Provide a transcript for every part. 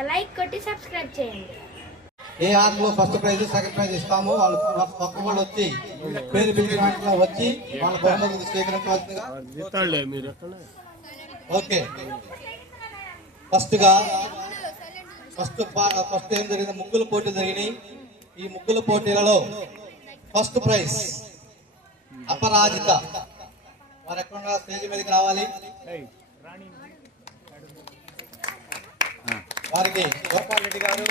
ఒక లైక్ కొట్టి సబ్స్క్రైబ్ చేయండి. ఏ ఆటలో ఫస్ట్ ప్రైజ్ సెకండ్ ప్రైజ్ ఇస్తాము. వాళ్ళు పక్క వాళ్ళు వచ్చి పేరు పిలిచిన వచ్చి వాళ్ళ బహుమతులు స్వీకరించవలసిందిగా. ఓకే, ఫస్ట్ ఏం జరిగింది? ముగ్గుల పోటీలు జరిగినాయి. ఈ ముగ్గుల పోటీలలో ఫస్ట్ ప్రైజ్ అపరాజిత. వారు ఎక్కడ స్టేజ్ మీదకి రావాలి. వారికి గోపాల్ రెడ్డి గారు,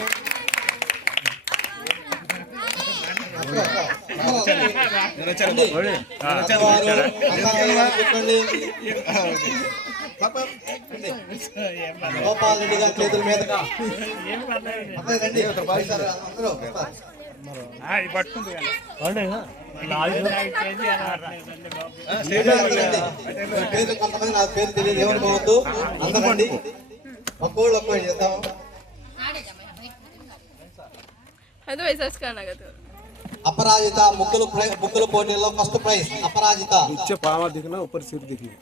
గోపాల్ రెడ్డి గారి చేతుల మీదుగా కొంతమంది నాకు పేరు తెలియదు, ఏమని పోవద్దు. అందరండి ఒక్కోళ్ళు ఒక్కో చేద్దాం. अपराजिता मुग्गुल पोटीलो फस्ट प्राइज अपराजिता नीचे पावा दिखना ऊपर सिर दिखना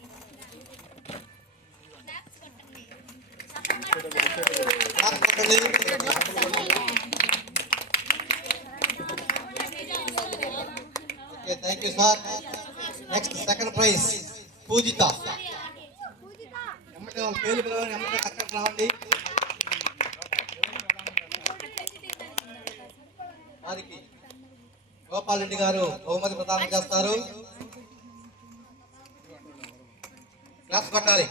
okay thank you sir next second prize Poojitha ఎమ్మటే పేరు పిలవని ఎమ్మటే అక్కడ రావండి వారికి గోపాల్ రెడ్డి గారు బహుమతి ప్రదానం చేస్తారు క్లాస్ కొట్టాలి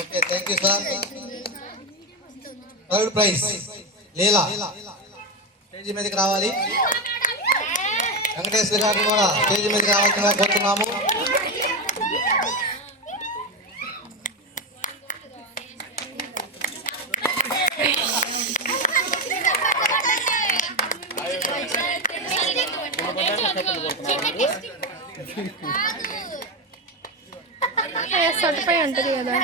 okay thank you sir third prize Leela stage మీదకి రావాలి వెంకటేశ్వర గారిని కూడా స్టేజ్ మీదకి రావాల్సిందిగా కోరుతున్నాము సొట్టపై ఉంటుంది కదా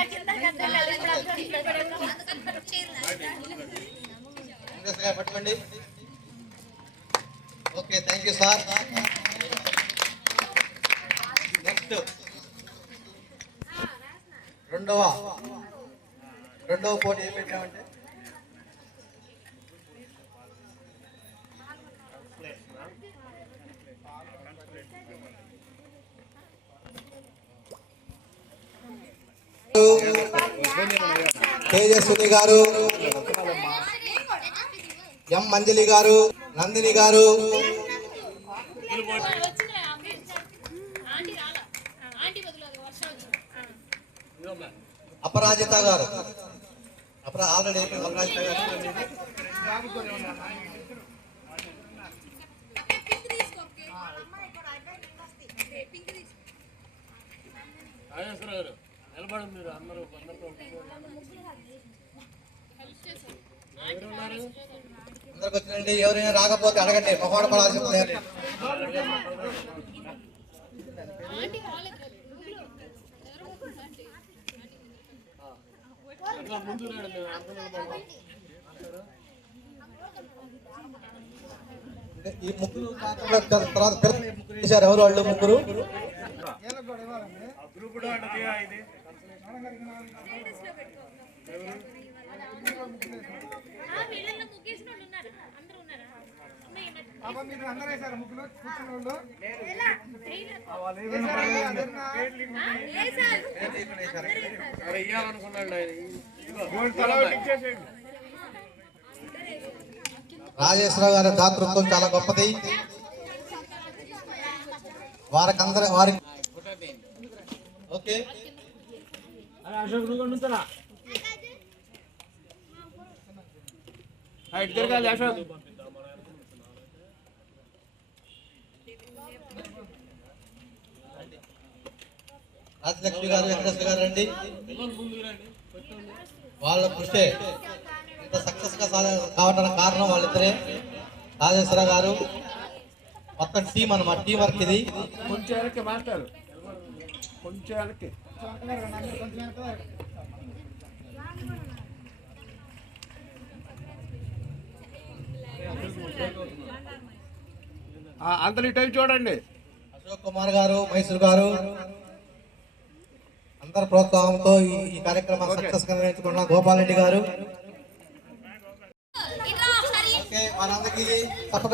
పట్టుకోండి okay thank you sir next రెండవ పోటీ ఏం పెట్టామంటే తేజస్విని గారు ఎం మంజలి గారు నందిని గారు అపరాజిత గారు ఆల్రెడీ అపరాజిత గారు అందరికి వచ్చినండి ఎవరైనా రాకపోతే అడగండి మొహోడ పడాల్సి ఈ ముగ్గురు తర్వాత చేశారు ఎవరు వాళ్ళు ముగ్గురు రాజేశ్వరరావు గారి దాతృత్వం చాలా గొప్పది వారికి ఓకే రాజలక్ష్మి గారు వెంకటేశ్వర గారు రండి వాళ్ళ కృషి ఇంత సక్సెస్ గా కావడానికి కారణం వాళ్ళిద్దరే రాజేశ్వర గారు మొత్తం టీం అన్నమాట టీం వర్క్ ఇది అందరి టైం చూడండి అశోక్ కుమార్ గారు మైసూర్ గారు అందరి ప్రోత్సాహంతో ఈ కార్యక్రమం సక్సెస్ గా నిర్వహించుకున్న గోపాల్ రెడ్డి గారు. ఓకే, వాళ్ళందరికీ తప్పక